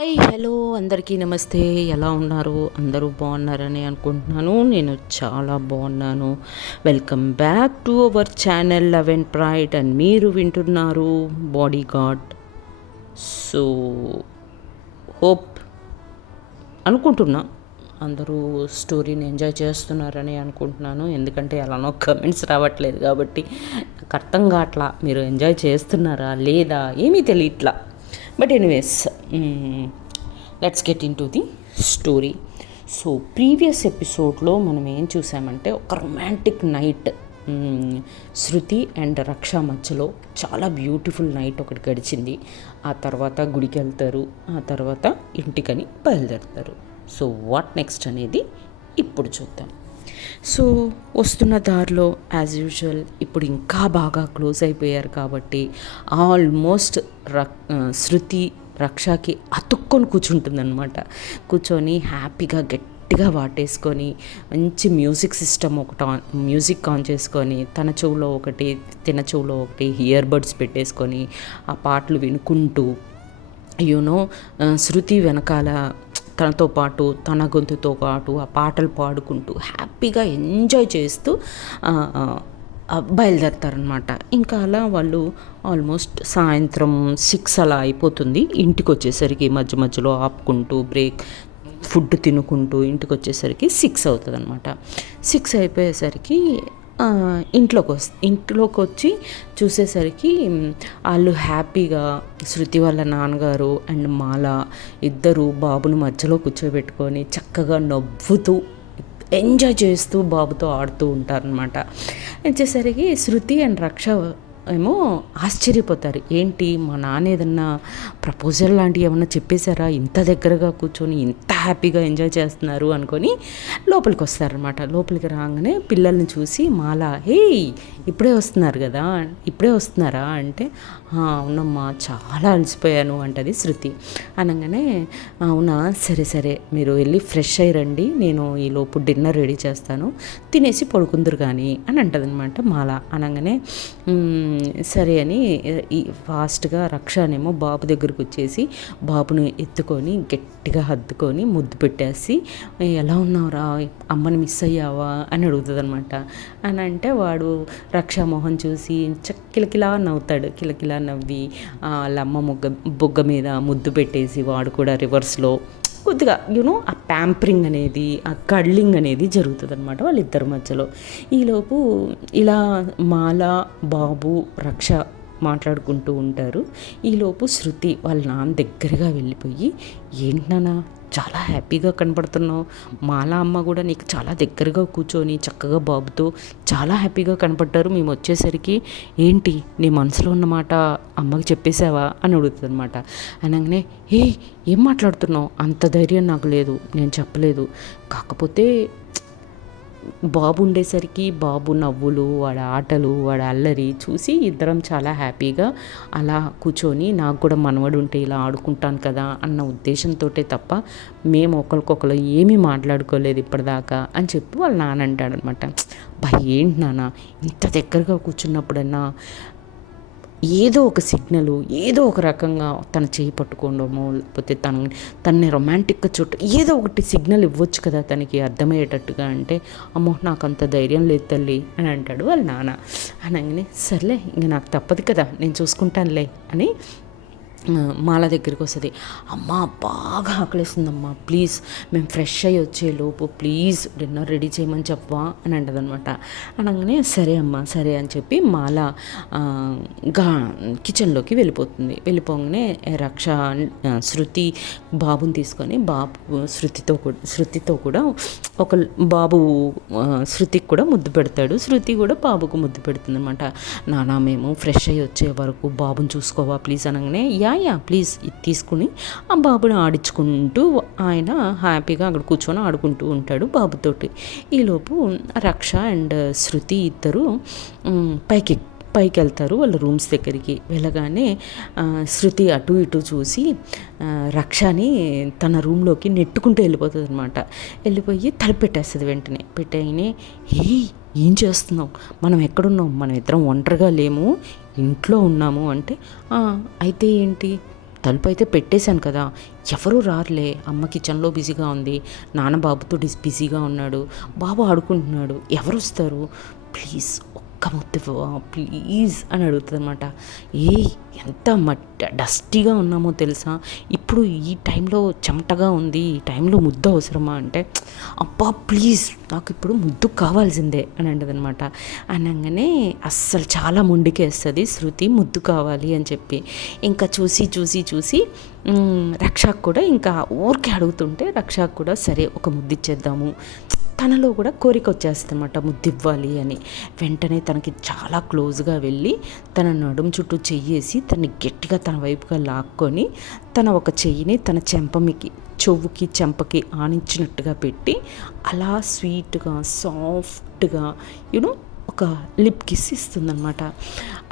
Hi hello అందరికీ నమస్తే. ఎలా ఉన్నారు? అందరూ బాగున్నారని అనుకుంటున్నాను. నేను చాలా బాగున్నాను. Welcome back to our channel love and pride and మీరు వింటున్నారు బాడీ గార్డ్. సో హోప్ అనుకుంటున్నా అందరూ స్టోరీని ఎంజాయ్ చేస్తున్నారని అనుకుంటున్నాను. ఎందుకంటే ఎలానో కమెంట్స్ రావట్లేదు కాబట్టి నాకు అర్థం కావట్లా మీరు ఎంజాయ్ చేస్తున్నారా లేదా ఏమీ తెలియట్లా. But anyways, let's get into the story. So previous ఎపిసోడ్లో మనం ఏం చూసామంటే ఒక రొమాంటిక్ నైట్ శృతి అండ్ రక్ష మధ్యలో చాలా బ్యూటిఫుల్ నైట్ ఒకటి గడిచింది. ఆ తర్వాత గుడికి వెళ్తారు, ఆ తర్వాత ఇంటికని బయలుదేరుతారు. సో వాట్ నెక్స్ట్ అనేది ఇప్పుడు చూద్దాం. సో వస్తున్న దారిలో యాజ్ యూజువల్ ఇప్పుడు ఇంకా బాగా క్లోజ్ అయిపోయారు కాబట్టి ఆల్మోస్ట్ శృతి రక్షకి అతుక్కొని కూర్చుంటుందన్నమాట. కూర్చొని హ్యాపీగా గట్టిగా వాటేసుకొని మంచి మ్యూజిక్ సిస్టమ్ ఒకటి మ్యూజిక్ ఆన్ చేసుకొని తన చెవులో ఒకటి తిన చెవులో ఒకటి ఇయర్ బడ్స్ పెట్టేసుకొని ఆ పాటలు వినుకుంటూ శృతి వెనకాల తనతో పాటు తన గొంతుతో పాటు ఆ పాటలు పాడుకుంటూ హ్యాపీగా ఎంజాయ్ చేస్తూ బయలుదేరతారనమాట. ఇంకా అలా వాళ్ళు ఆల్మోస్ట్ సాయంత్రం 6 అలా అయిపోతుంది. ఇంటికి వచ్చేసరికి మధ్య మధ్యలో ఆపుకుంటూ ఫుడ్ తినుకుంటూ ఇంటికి వచ్చేసరికి 6 అవుతుంది అనమాట. 6 అయిపోయేసరికి ఇంట్లోకి వచ్చి చూసేసరికి వాళ్ళు హ్యాపీగా శృతి వాళ్ళ నాన్నగారు అండ్ మాల ఇద్దరు బాబును మధ్యలో కూర్చోబెట్టుకొని చక్కగా నవ్వుతూ ఎంజాయ్ చేస్తూ బాబుతో ఆడుతూ ఉంటారనమాట. వచ్చేసరికి శృతి అండ్ రక్ష ఏమో ఆశ్చర్యపోతారు. ఏంటి మా నాన్న ఏదన్నా ప్రపోజల్ లాంటివి ఏమన్నా చెప్పేశారా, ఇంత దగ్గరగా కూర్చొని ఇంత హ్యాపీగా ఎంజాయ్ చేస్తున్నారు అనుకొని లోపలికి వస్తారనమాట. లోపలికి రాగానే పిల్లల్ని చూసి మాల, హే ఇప్పుడే వస్తున్నారా అంటే, అవునమ్మా చాలా అలసిపోయాను అంటది శృతి. అనగానే అవునా, సరే మీరు వెళ్ళి ఫ్రెష్ అయ్యి రండి, నేను ఈలోపు డిన్నర్ రెడీ చేస్తాను, తినేసి పడుకుందరు కానీ అని అంటదనమాట మాల. అనగానే సరే అని ఫాస్ట్గా రక్షనేమో బాబు దగ్గరకు వచ్చేసి బాబును ఎత్తుకొని గట్టిగా హత్తుకొని ముద్దు పెట్టేసి, ఎలా ఉన్నావురా, అమ్మని మిస్ అయ్యావా అని అడుగుతుంది అనమాట. అని అంటే వాడు రక్షా మొహం చూసి కిలకిలా నవ్వుతాడు. కిలకిలా నవ్వి వాళ్ళ అమ్మ బొగ్గ మీద ముద్దు పెట్టేసి వాడు కూడా రివర్స్లో కొద్దిగా ఆ ప్యాంపరింగ్ అనేది ఆ కడ్లింగ్ అనేది జరుగుతుంది అనమాట వాళ్ళిద్దరి మధ్యలో. ఈలోపు ఇలా మాల బాబు రక్ష మాట్లాడుకుంటూ ఉంటారు. ఈలోపు శృతి వాళ్ళ నాన్న దగ్గరగా వెళ్ళిపోయి, ఏంటి నాన్న చాలా హ్యాపీగా కనపడుతున్నావు, మాల అమ్మ కూడా నీకు చాలా దగ్గరగా కూర్చొని చక్కగా బాబుతో చాలా హ్యాపీగా కనపడ్డారు, మేము వచ్చేసరికి ఏంటి నీ మనసులో ఉన్నమాట అమ్మకి చెప్పేశావా అని అడుగుతుంది అనమాట. అనగానే ఏం మాట్లాడుతున్నావు, అంత ధైర్యం నాకు లేదు, నేను చెప్పలేదు, కాకపోతే బాబు ఉండేసరికి బాబు నవ్వులు వాడి ఆటలు వాడి అల్లరి చూసి ఇద్దరం చాలా హ్యాపీగా అలా కూర్చొని నాకు కూడా మనవడు ఉంటే ఇలా ఆడుకుంటాను కదా అన్న ఉద్దేశంతో తప్ప మేము ఒకరికొకరు ఏమీ మాట్లాడుకోలేదు ఇప్పటిదాకా అని చెప్పి వాళ్ళ నాన్న అంటాడనమాట. ఏంటి నాన్న ఇంత దగ్గరగా కూర్చున్నప్పుడన్నా ఏదో ఒక సిగ్నలు ఏదో ఒక రకంగా తన చేయి పట్టుకోవడమో లేకపోతే తనని రొమాంటిక్గా ఏదో ఒకటి సిగ్నల్ ఇవ్వచ్చు కదా తనకి అర్థమయ్యేటట్టుగా అంటే, అమ్మో నాకు అంత ధైర్యం లేదు తల్లి అని అంటాడు వాళ్ళ నాన్న. అనగానే సర్లే ఇంక నాకు తప్పదు కదా నేను చూసుకుంటానులే అని మాల దగ్గరికి వస్తుంది. అమ్మ బాగా ఆకలిస్తుందమ్మా, ప్లీజ్ మేము ఫ్రెష్ అయ్యి వచ్చేలోపు ప్లీజ్ డిన్నర్ రెడీ చేయమని చెప్పవా అని అంటదనమాట. అనగానే సరే అమ్మా సరే అని చెప్పి మాల కిచెన్లోకి వెళ్ళిపోగానే రక్ష శృతి బాబుని తీసుకొని శృతితో కూడా ఒక బాబు శృతికి కూడా ముద్దు పెడతాడు. శృతి కూడా బాబుకు ముద్దు పెడుతుంది అనమాట. నానా మేము ఫ్రెష్ అయ్యి వచ్చే వరకు బాబుని చూసుకోవా ప్లీజ్ అనగానే ప్లీజ్ ఇది తీసుకుని ఆ బాబుని ఆడించుకుంటూ ఆయన హ్యాపీగా అక్కడ కూర్చొని ఆడుకుంటూ ఉంటాడు బాబుతోటి. ఈలోపు రక్ష అండ్ శృతి ఇద్దరు పైకి వెళ్తారు వాళ్ళ రూమ్స్ దగ్గరికి. వెళ్ళగానే శృతి అటు ఇటు చూసి రక్షని తన రూమ్లోకి నెట్టుకుంటూ వెళ్ళిపోతుంది అనమాట. వెళ్ళిపోయి తలుపెట్టేస్తుంది. వెంటనే పెట్టగానే ఏం చేస్తున్నావు, మనం ఎక్కడున్నాం, మనం ఇద్దరం ఒంటరిగా లేము, ఇంట్లో ఉన్నాము అంటే అయితే ఏంటి తలుపు అయితే పెట్టేశాను కదా, ఎవరూ రారులే, అమ్మ కిచెన్లో బిజీగా ఉంది, నాన్న బాబుతో బిజీగా ఉన్నాడు, బాబు ఆడుకుంటున్నాడు, ఎవరు వస్తారు, ప్లీజ్ ఒక్క ముద్దు ప్లీజ్ అని అడుగుతుంది అనమాట. ఎంత డస్టీగా ఉన్నామో తెలుసా, ఇప్పుడు ఈ టైంలో చెమటగా ఉంది, ఈ టైంలో ముద్దు అవసరమా అంటే, అబ్బా ప్లీజ్ నాకు ఇప్పుడు ముద్దు కావాల్సిందే అని అంటది అనమాట. అనగానే అస్సలు చాలా మొండికేస్తుంది శృతి, ముద్దు కావాలి అని చెప్పి. ఇంకా చూసి రక్షకు కూడా ఇంకా ఊరికే అడుగుతుంటే రక్షకు కూడా సరే ఒక ముద్దు ఇచ్చేద్దాము, తనలో కూడా కోరిక వచ్చేస్తుంది అనమాట ముద్దు ఇవ్వాలి అని. వెంటనే తనకి చాలా క్లోజ్గా వెళ్ళి తన నడుము చుట్టూ చెయ్యేసి తనని గట్టిగా తన వైపుగా లాక్కొని తన ఒక చెయ్యిని తన చెవుకి చెంపకి ఆనించినట్టుగా పెట్టి అలా స్వీట్గా సాఫ్ట్గా ఒక లిప్ కిస్ ఇస్తుందన్నమాట.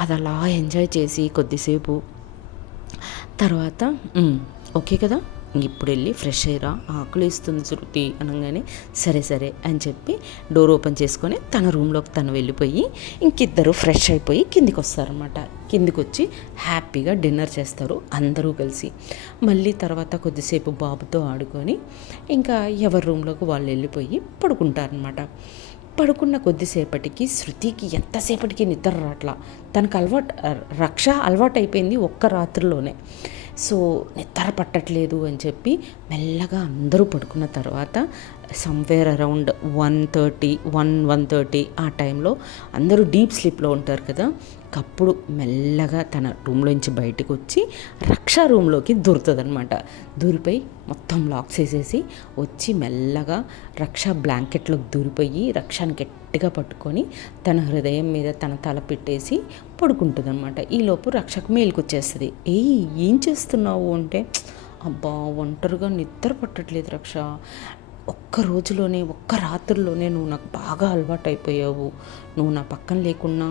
అది అలా ఎంజాయ్ చేసి కొద్దిసేపు తర్వాత ఓకే కదా, ఇప్పుడు వెళ్ళి ఫ్రెష్ అయ్యిరా, ఆకలిస్తుంది శృతి అనగానే సరే అని చెప్పి డోర్ ఓపెన్ చేసుకొని తన రూమ్లోకి తను వెళ్ళిపోయి ఇంకిద్దరు ఫ్రెష్ అయిపోయి కిందికి వస్తారనమాట. కిందికి వచ్చి హ్యాపీగా డిన్నర్ చేస్తారు అందరూ కలిసి. మళ్ళీ తర్వాత కొద్దిసేపు బాబుతో ఆడుకొని ఇంకా ఎవరి రూమ్లోకి వాళ్ళు వెళ్ళిపోయి పడుకుంటారనమాట. పడుకున్న కొద్దిసేపటికి శృతికి ఎంతసేపటికి నిద్ర రాట్లా, తనకు రక్ష అలవాటు అయిపోయింది ఒక్క రాత్రిలోనే. సో నిద్ర పట్టట్లేదు అని చెప్పి మెల్లగా అందరూ పడుకున్న తర్వాత సమ్వేర్ అరౌండ్ 1:30 ఆ టైంలో అందరూ డీప్ స్లీప్లో ఉంటారు కదా, అప్పుడు మెల్లగా తన రూమ్లోంచి బయటకు వచ్చి రక్ష రూమ్లోకి దూరుతుందనమాట. దూరిపోయి మొత్తం లాక్ చేసేసి వచ్చి మెల్లగా రక్ష బ్లాంకెట్లోకి దూరిపోయి రక్షని గట్టిగా పట్టుకొని తన హృదయం మీద తన తల పెట్టేసి పడుకుంటుంది అనమాట. ఈలోపు రక్షకు మేలుకొచ్చేస్తుంది. ఏం చేస్తున్నావు అంటే, అబ్బా ఒంటరిగా నిద్ర పట్టట్లేదు రక్ష, ఒక్క రోజులోనే ఒక్క రాత్రిలోనే నువ్వు నాకు బాగా అలవాటు అయిపోయావు, నువ్వు నా పక్కన లేకున్నా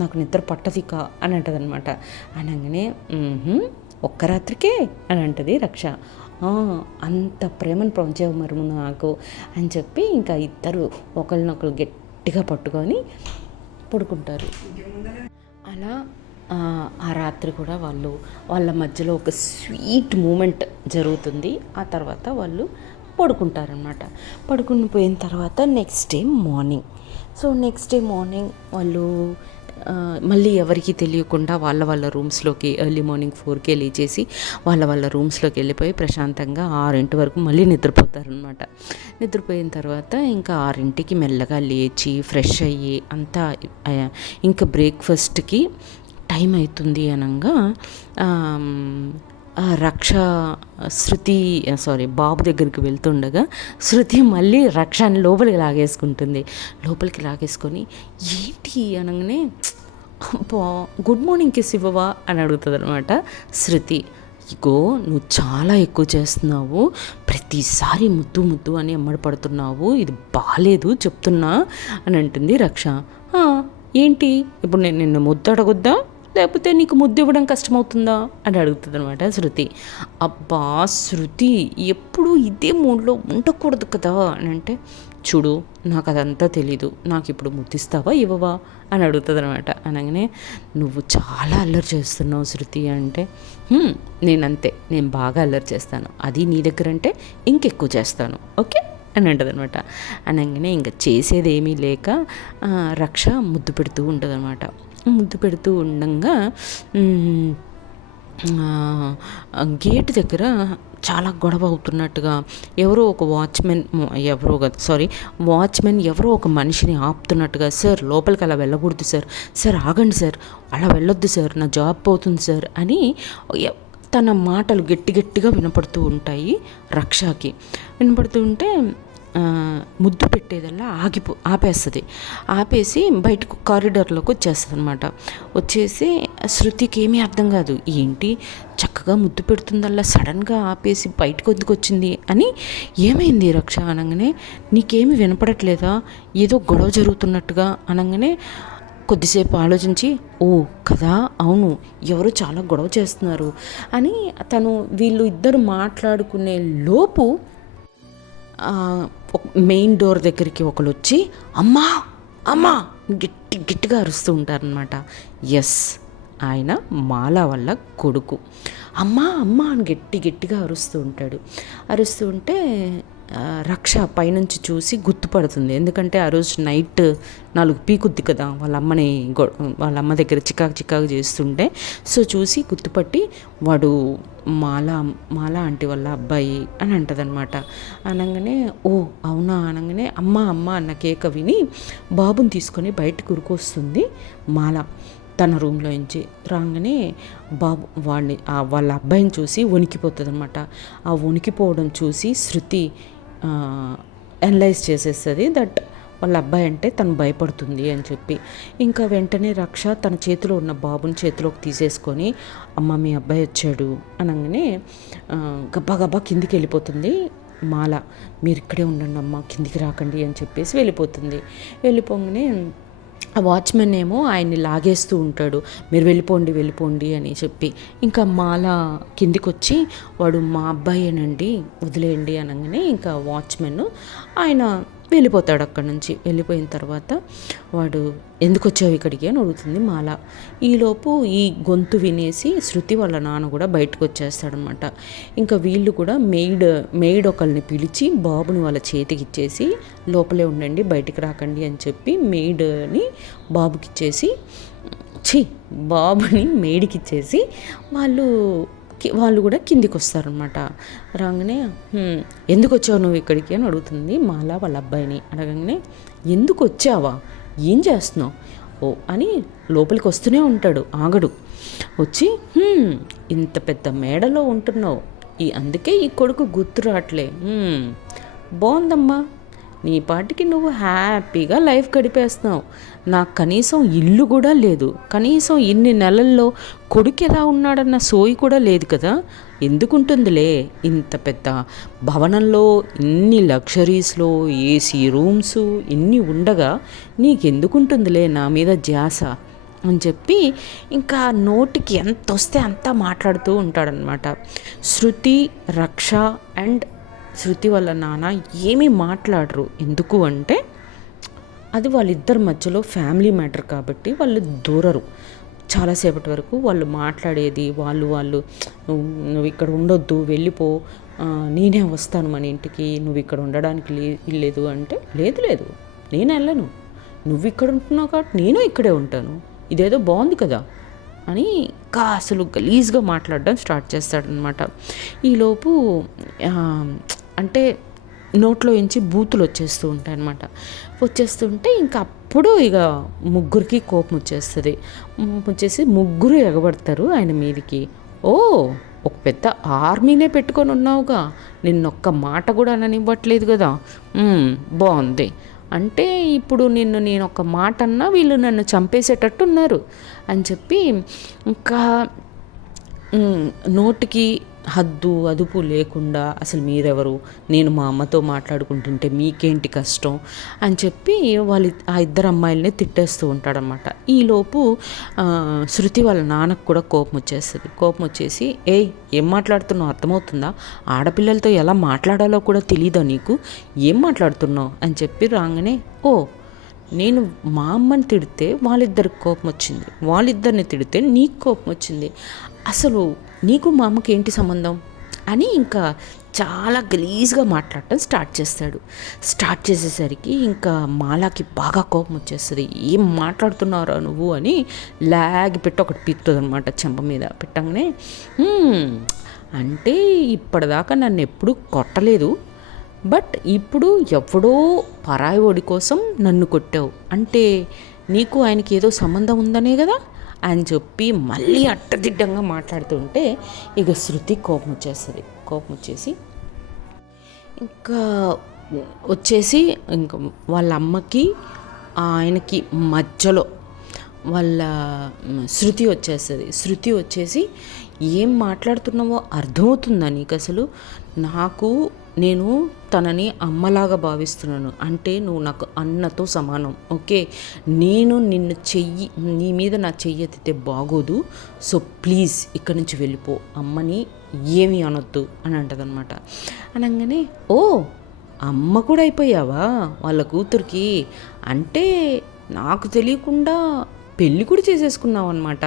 నాకు నిద్ర పట్టదిక అని అంటదనమాట. అనగానే ఒక్క రాత్రికే అని అంటది రక్ష. అంత ప్రేమను పంచావు మరి నాకు అని చెప్పి ఇంకా ఇద్దరు ఒకరినొకరు గట్టిగా పట్టుకొని పడుకుంటారు. అలా ఆ రాత్రి కూడా వాళ్ళ మధ్యలో ఒక స్వీట్ మూమెంట్ జరుగుతుంది. ఆ తర్వాత వాళ్ళు పడుకుంటారనమాట. పడుకుని పోయిన తర్వాత నెక్స్ట్ డే మార్నింగ్ వాళ్ళు మళ్ళీ ఎవరికి తెలియకుండా వాళ్ళ రూమ్స్లోకి ఎర్లీ మార్నింగ్ 4కే లేచేసి వాళ్ళ రూమ్స్లోకి వెళ్ళిపోయి ప్రశాంతంగా 6 వరకు మళ్ళీ నిద్రపోతారనమాట. నిద్రపోయిన తర్వాత ఇంకా 6కి మెల్లగా లేచి ఫ్రెష్ అయ్యి అంతా ఇంకా బ్రేక్ఫాస్ట్కి టైం అవుతుంది అనగా రక్ష బాబు దగ్గరికి వెళ్తుండగా శృతి మళ్ళీ రక్షని లోపలికి లాగేసుకొని ఏంటి అనగానే గుడ్ మార్నింగ్ కిస్ ఇవ్వవా అని అడుగుతుంది అనమాట శృతి. ఇగో నువ్వు చాలా ఎక్కువ చేస్తున్నావు, ప్రతిసారి ముద్దు అని ఎమ్మడి పడుతున్నావు, ఇది బాగాలేదు చెప్తున్నా అని అంటుంది రక్ష. ఏంటి ఇప్పుడు నేను నిన్ను ముద్దు అడగొద్దా, లేకపోతే నీకు ముద్దు ఇవ్వడం కష్టమవుతుందా అని అడుగుతుంది అనమాట శృతి. అబ్బా శృతి ఎప్పుడు ఇదే మూడ్లో ఉండకూడదు కదా అని అంటే, చూడు నాకు అదంతా తెలీదు, నాకు ఇప్పుడు ముద్దిస్తావా ఇవ్వవా అని అడుగుతుంది అనమాట. అనగానే నువ్వు చాలా అల్లరి చేస్తున్నావు శృతి అంటే, నేను బాగా అల్లరి చేస్తాను, అది నీ దగ్గర అంటే ఇంకెక్కువ చేస్తాను ఓకే అని అంటది అనమాట. అనగానే ఇంకా చేసేది ఏమీ లేక రక్ష ముద్దు పెడుతూ ఉంటుంది అనమాట. ముద్దు పెడుతూ ఉండగా గేట్ దగ్గర చాలా గొడవ అవుతున్నట్టుగా ఎవరో ఒక వాచ్మెన్ ఎవరో ఒక మనిషిని ఆపుతున్నట్టుగా, సార్ లోపలికి అలా వెళ్ళకూడదు సార్ ఆగండి సార్, అలా వెళ్ళొద్దు సార్, నా జాబ్ పోతుంది సార్ అని తన మాటలు గట్టిగా వినపడుతూ ఉంటాయి రక్షకి. వినపడుతూ ఉంటే ముద్దు పెట్టేదల్లా ఆపేసి బయటకు కారిడార్లోకి వచ్చేస్తుంది అనమాట. వచ్చేసి శృతికి ఏమీ అర్థం కాదు, ఏంటి చక్కగా ముద్దు పెడుతుందల్లా సడన్గా ఆపేసి బయటకు ఎందుకు వచ్చింది అని. ఏమైంది రక్ష అనగానే, నీకేమీ వినపడట్లేదా, ఏదో గొడవ జరుగుతున్నట్టుగా అనగానే కొద్దిసేపు ఆలోచించి, కదా అవును ఎవరు చాలా గొడవ చేస్తున్నారు అని వీళ్ళు ఇద్దరు మాట్లాడుకునే లోపు మెయిన్ డోర్ దగ్గరికి ఒకరు వచ్చి అమ్మా గట్టిగా అరుస్తూ ఉంటారనమాట. ఎస్, ఆయన మాలా వాళ్ళ కొడుకు. అమ్మా అమ్మ అని గట్టిగా అరుస్తూ ఉంటాడు. అరుస్తూ ఉంటే రక్ష పైనుంచి చూసి గుర్తుపడుతుంది. ఎందుకంటే ఆ రోజు నైట్ 4 పీకుద్ది కదా వాళ్ళ అమ్మ దగ్గర చికాకు చేస్తుంటే. సో చూసి గుర్తుపట్టి వాడు మాల ఆంటీ వాళ్ళ అబ్బాయి అని అంటదనమాట. అనగానే ఓ అవునా అనగానే అమ్మ అన్న కేక విని బాబుని తీసుకొని బయటకు ఉరుకొస్తుంది మాల తన రూమ్లో నుంచి. రాగానే బాబు వాళ్ళ అబ్బాయిని చూసి వణికిపోతుంది అనమాట. ఆ వణికిపోవడం చూసి శృతి అనలైజ్ చేసేస్తుంది దట్ వాళ్ళ అబ్బాయి అంటే తను భయపడుతుంది అని చెప్పి. ఇంకా వెంటనే రక్ష తన చేతిలో ఉన్న బాబుని చేతిలోకి తీసేసుకొని అమ్మ మీ అబ్బాయి వచ్చాడు అనగానే గబ్బా కిందికి వెళ్ళిపోతుంది మాల. మీరు ఇక్కడే ఉండండి అమ్మ, కిందికి రాకండి అని చెప్పేసి వెళ్ళిపోతుంది. వెళ్ళిపోగానే ఆ వాచ్మెన్ ఏమో ఆయన్ని లాగేస్తూ ఉంటాడు, మీరు వెళ్ళిపోండి అని చెప్పి. ఇంకా మాల కిందికి వచ్చి వాడు మా అబ్బాయేనండి వదిలేయండి అనగానే ఇంకా వాచ్మెన్ ఆయన వెళ్ళిపోతాడు అక్కడి నుంచి. వెళ్ళిపోయిన తర్వాత వాడు ఎందుకు వచ్చావు ఇక్కడికి అని అడుగుతుంది మాల. ఈలోపు ఈ గొంతు వినేసి శృతి వాళ్ళ నాన్న కూడా బయటకు వచ్చేస్తాడనమాట. ఇంకా వీళ్ళు కూడా మెయిడ్ ఒకరిని పిలిచి బాబుని వాళ్ళ చేతికి ఇచ్చేసి లోపలే ఉండండి బయటికి రాకండి అని చెప్పి మెయిడ్ని బాబుని మెయిడ్కి ఇచ్చేసి వాళ్ళు కూడా కిందికి వస్తారనమాట. రాగానే ఎందుకు వచ్చావు నువ్వు ఇక్కడికి అని అడుగుతుంది మాల వాళ్ళ అబ్బాయిని. అడగగానే ఎందుకు వచ్చావా, ఏం చేస్తున్నావు ఓ అని లోపలికి వస్తూనే ఉంటాడు, ఆగడు. వచ్చి ఇంత పెద్ద మేడలో ఉంటున్నావు, అందుకే ఈ కొడుకు గుర్తు రావట్లే, బాగుందమ్మా, నీ పాటికి నువ్వు హ్యాపీగా లైఫ్ గడిపేస్తున్నావు, నాకు కనీసం ఇల్లు కూడా లేదు, కనీసం ఇన్ని నెలల్లో కొడుకు ఎలా ఉన్నాడన్న సోయి కూడా లేదు కదా, ఎందుకుంటుందిలే ఇంత పెద్ద భవనంలో ఇన్ని లగ్జరీస్లో ఏసీ రూమ్స్ ఇన్ని ఉండగా నీకెందుకుంటుందిలే నా మీద ధ్యాస అని చెప్పి ఇంకా నోటికి ఎంత వస్తే అంత మాట్లాడుతూ ఉంటాడనమాట. శృతి, రక్ష అండ్ శృతి వాళ్ళ నాన్న ఏమీ మాట్లాడరు. ఎందుకు అంటే అది వాళ్ళిద్దరి మధ్యలో ఫ్యామిలీ మ్యాటర్ కాబట్టి వాళ్ళు దూరరు. చాలాసేపటి వరకు వాళ్ళు మాట్లాడేది వాళ్ళు నువ్వు ఇక్కడ ఉండొద్దు, వెళ్ళిపో, నేనే వస్తాను మన ఇంటికి, నువ్వు ఇక్కడ ఉండడానికి లేదు అంటే లేదు నేను వెళ్ళను, నువ్వు ఇక్కడ ఉంటున్నావు కాబట్టి నేను ఇక్కడే ఉంటాను, ఇదేదో బాగుంది కదా అని ఇంకా అసలు గలీజ్గా మాట్లాడడం స్టార్ట్ చేస్తాడనమాట. ఈలోపు అంటే నోట్లో నుంచి బూతులు వచ్చేస్తూ ఉంటాయి అన్నమాట. వచ్చేస్తుంటే ఇంకా అప్పుడు ముగ్గురికి కోపం వచ్చేసి ముగ్గురు ఎగబడతారు ఆయన మీదికి. ఓ ఒక పెద్ద ఆర్మీనే పెట్టుకొని ఉన్నావుగా, నిన్నొక్క మాట కూడా అననివ్వట్లేదు కదా, బాగుంది అంటే ఇప్పుడు నేను ఒక మాట అన్నా వీళ్ళు నన్ను చంపేసేటట్టు ఉన్నారు అని చెప్పి ఇంకా నోటికి హద్దు అదుపు లేకుండా అసలు మీరెవరు, నేను మా అమ్మతో మాట్లాడుకుంటుంటే మీకేంటి కష్టం అని చెప్పి ఆ ఇద్దరు అమ్మాయిల్ని తిట్టేస్తూ ఉంటాడనమాట. ఈలోపు శృతి వాళ్ళ నాన్నకు కూడా కోపం వచ్చేసి ఏం మాట్లాడుతున్నావు అర్థమవుతుందా, ఆడపిల్లలతో ఎలా మాట్లాడాలో కూడా తెలీదా నీకు, ఏం మాట్లాడుతున్నావు అని చెప్పి రాగానే నేను మా అమ్మని తిడితే వాళ్ళిద్దరికి కోపం వచ్చింది, వాళ్ళిద్దరిని తిడితే నీకు కోపం వచ్చింది, అసలు నీకు మా అమ్మకి ఏంటి సంబంధం అని ఇంకా చాలా గలీజ్గా మాట్లాడటం స్టార్ట్ చేసేసరికి ఇంకా మాలాకి బాగా కోపం వచ్చేస్తుంది. ఏం మాట్లాడుతున్నారా నువ్వు అని లాగి పెట్టి ఒకటి పీకుతుంది అనమాట చెంప మీద. పెట్టగానే అంటే ఇప్పటిదాకా నన్ను ఎప్పుడూ కొట్టలేదు, బట్ ఇప్పుడు ఎవడో పరాయి వాడి కోసం నన్ను కొట్టావు అంటే నీకు ఆయనకి ఏదో సంబంధం ఉందనే కదా అని చెప్పి మళ్ళీ అట్టదిడ్డంగా మాట్లాడుతుంటే శృతి కోపం వచ్చేసి ఇంకా వాళ్ళ అమ్మకి ఆయనకి మధ్యలో వాళ్ళ శృతి వచ్చేసి ఏం మాట్లాడుతున్నావో అర్థమవుతుందా నీకు అసలు, నేను తనని అమ్మలాగా భావిస్తున్నాను, అంటే నువ్వు నాకు అన్నతో సమానం, ఓకే, నేను నీ మీద నా చెయ్యి ఎత్తితే బాగోదు, సో ప్లీజ్ ఇక్కడి నుంచి వెళ్ళిపో, అమ్మని ఏమీ అనొద్దు అని అంటదనమాట. అనగానే అమ్మ కూడా అయిపోయావా వాళ్ళ కూతురికి, అంటే నాకు తెలియకుండా పెళ్ళి కూడా చేసేసుకున్నావు అనమాట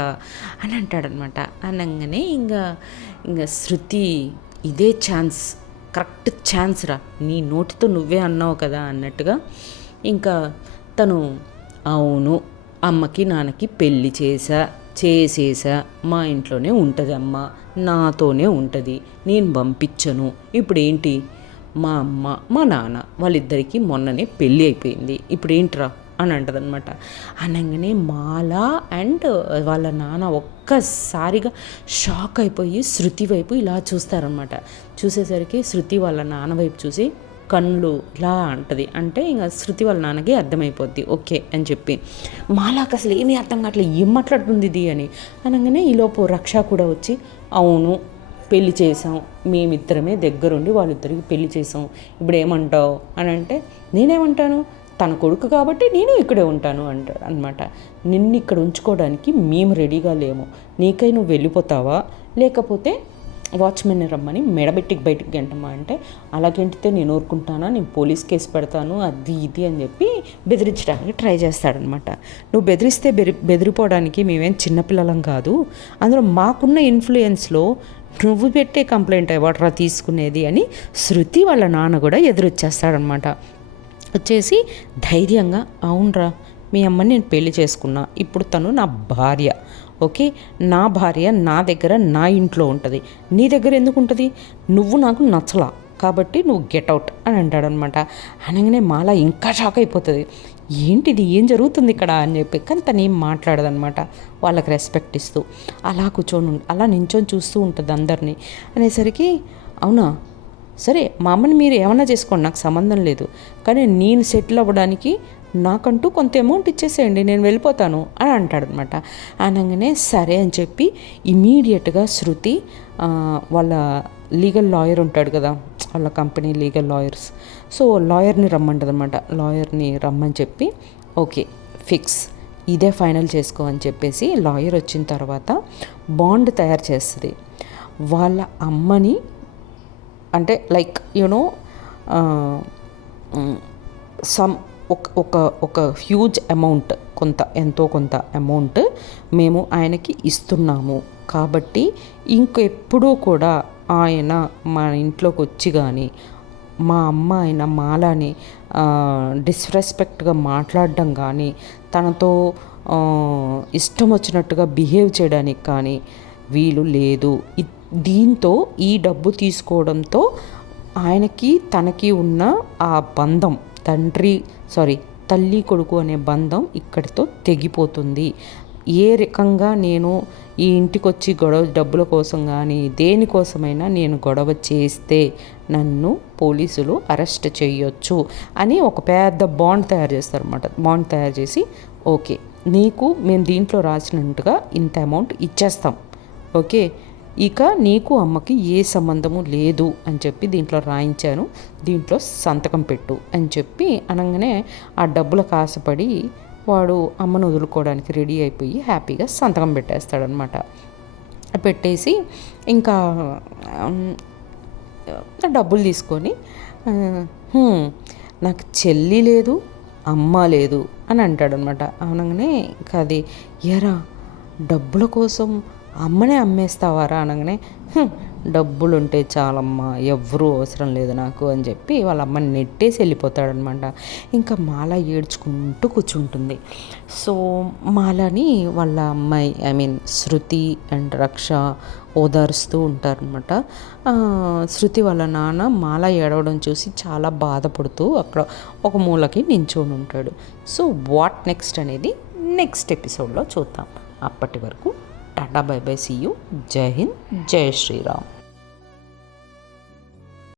అని అంటాడనమాట. అనగానే ఇంకా శృతి ఇదే ఛాన్స్, కరెక్ట్ ఛాన్స్ రా, నీ నోటితో నువ్వే అన్నావు కదా అన్నట్టుగా ఇంకా తను అవును అమ్మకి నాన్నకి పెళ్ళి చేసేసా, మా ఇంట్లోనే ఉంటుంది అమ్మ, నాతోనే ఉంటుంది, నేను పంపించను, ఇప్పుడు ఏంటి మా అమ్మ మా నాన్న వాళ్ళిద్దరికీ మొన్ననే పెళ్ళి అయిపోయింది, ఇప్పుడు ఏంట్రా అని అంటదనమాట. అనగానే మాల అండ్ వాళ్ళ నాన్న ఒక్కసారిగా షాక్ అయిపోయి శృతి వైపు ఇలా చూస్తారనమాట. చూసేసరికి శృతి వాళ్ళ నాన్న వైపు చూసి కళ్ళు ఇలా అంటది. అంటే ఇంకా శృతి వాళ్ళ నాన్నకి అర్థమైపోద్ది ఓకే అని చెప్పి. మాలాకు అసలు ఏమీ అర్థం కావట్లేదు, ఏం మాట్లాడుతుంది ఇది అని. అనగానే ఈలోపు రక్ష కూడా వచ్చి అవును పెళ్లి చేసాం, మేమిద్దరమే దగ్గరుండి వాళ్ళిద్దరికి పెళ్లి చేసాం, ఇప్పుడు ఏమంటావు అని అంటే నేనేమంటాను, తన కొడుకు కాబట్టి నేను ఇక్కడే ఉంటాను అంటాడు అనమాట. నిన్ను ఇక్కడ ఉంచుకోవడానికి మేము రెడీగా లేము, నీకై నువ్వు వెళ్ళిపోతావా లేకపోతే వాచ్మెన్ని రమ్మని మెడబెట్టికి బయటికి గంటమా అంటే అలాగంటితే నేను ఊరుకుంటానా, నేను పోలీస్ కేసు పెడతాను అది ఇది అని చెప్పి బెదిరించడానికి ట్రై చేస్తాడనమాట. నువ్వు బెదిరిస్తే బెదిరిపోవడానికి మేమేం చిన్నపిల్లలం కాదు, అందులో మాకున్న ఇన్ఫ్లుయెన్స్లో నువ్వు పెట్టే కంప్లైంట్ ఎవడరా తీసుకునేది అని శృతి వాళ్ళ నాన్న కూడా ఎదురొచ్చేస్తాడనమాట. వచ్చేసి ధైర్యంగా అవునరా మీ అమ్మని నేను పెళ్లి చేసుకున్నా, ఇప్పుడు తను నా భార్య, ఓకే నా భార్య నా దగ్గర నా ఇంట్లో ఉంటుంది, నీ దగ్గర ఎందుకు ఉంటుంది, నువ్వు నాకు నచ్చలా కాబట్టి నువ్వు గెట్ అవుట్ అని అంటాడనమాట. అనగానే మాల ఇంకా షాక్ అయిపోతుంది, ఏంటిది ఏం జరుగుతుంది ఇక్కడ అని చెప్పి. కానీ తను ఏం మాట్లాడదనమాట, వాళ్ళకి రెస్పెక్ట్ ఇస్తూ అలా అలా నించొని చూస్తూ ఉంటుంది అందరినీ. అనేసరికి అవునా సరే మా అమ్మని మీరు ఏమన్నా చేసుకోండి నాకు సంబంధం లేదు, కానీ నేను సెటిల్ అవ్వడానికి నాకంటూ కొంత అమౌంట్ ఇచ్చేసేయండి నేను వెళ్ళిపోతాను అని అంటాడనమాట. అనగానే సరే అని చెప్పి ఇమీడియట్గా శృతి వాళ్ళ లీగల్ లాయర్ ఉంటాడు కదా, వాళ్ళ కంపెనీ లీగల్ లాయర్స్, సో లాయర్ని రమ్మంటదనమాట. లాయర్ని రమ్మని చెప్పి ఓకే ఫిక్స్ ఇదే ఫైనల్ చేసుకో అని చెప్పేసి లాయర్ వచ్చిన తర్వాత బాండ్ తయారు చేస్తుంది. వాళ్ళ అమ్మని అంటే లైక్ యూనో సమ్ ఒక హ్యూజ్ అమౌంట్, ఎంతో కొంత అమౌంట్ మేము ఆయనకి ఇస్తున్నాము కాబట్టి ఇంకెప్పుడూ కూడా ఆయన మా ఇంట్లోకి వచ్చి కానీ మా అమ్మ అయిన మాలని డిస్రెస్పెక్ట్గా మాట్లాడడం కానీ తనతో ఇష్టం వచ్చినట్టుగా బిహేవ్ చేయడానికి కానీ వీలు లేదు. దీంతో ఈ డబ్బు తీసుకోవడంతో ఆయనకి తనకి ఉన్న ఆ బంధం తల్లి కొడుకు అనే బంధం ఇక్కడితో తెగిపోతుంది. ఏ రకంగా నేను ఈ ఇంటికి వచ్చి డబ్బుల కోసం కానీ దేనికోసమైనా నేను గొడవ చేస్తే నన్ను పోలీసులు అరెస్ట్ చేయొచ్చు అని ఒక పెద్ద బాండ్ తయారు చేస్తారన్నమాట. బాండ్ తయారు చేసి ఓకే నీకు మేము దీంట్లో రాసినట్టుగా ఇంత అమౌంట్ ఇచ్చేస్తాం, ఓకే ఇక నీకు అమ్మకి ఏ సంబంధము లేదు అని చెప్పి దీంట్లో రాయించాను, దీంట్లో సంతకం పెట్టు అని చెప్పి అనగానే ఆ డబ్బులకు ఆశపడి వాడు అమ్మను వదులుకోవడానికి రెడీ అయిపోయి హ్యాపీగా సంతకం పెట్టేస్తాడనమాట. పెట్టేసి ఇంకా డబ్బులు తీసుకొని నాకు చెల్లి లేదు అమ్మ లేదు అని అంటాడనమాట. అనగానే ఇంకా అది ఎరా డబ్బుల కోసం అమ్మనే అమ్మేస్తావారా అనగానే డబ్బులుంటే చాలమ్మా ఎవ్వరూ అవసరం లేదు నాకు అని చెప్పి వాళ్ళ అమ్మని నెట్టేసి వెళ్ళిపోతాడనమాట. ఇంకా మాల ఏడ్చుకుంటూ కూర్చుంటుంది. సో మాలని వాళ్ళ అమ్మాయి శృతి అండ్ రక్ష ఓదారుస్తూ ఉంటారనమాట. శృతి వాళ్ళ నాన్న మాల ఏడవడం చూసి చాలా బాధపడుతూ అక్కడ ఒక మూలకి నించొని ఉంటాడు. సో వాట్ నెక్స్ట్ అనేది నెక్స్ట్ ఎపిసోడ్లో చూద్దాం. అప్పటి వరకు tata bye bye, see you, జై హింద్, జై శ్రీరామ్.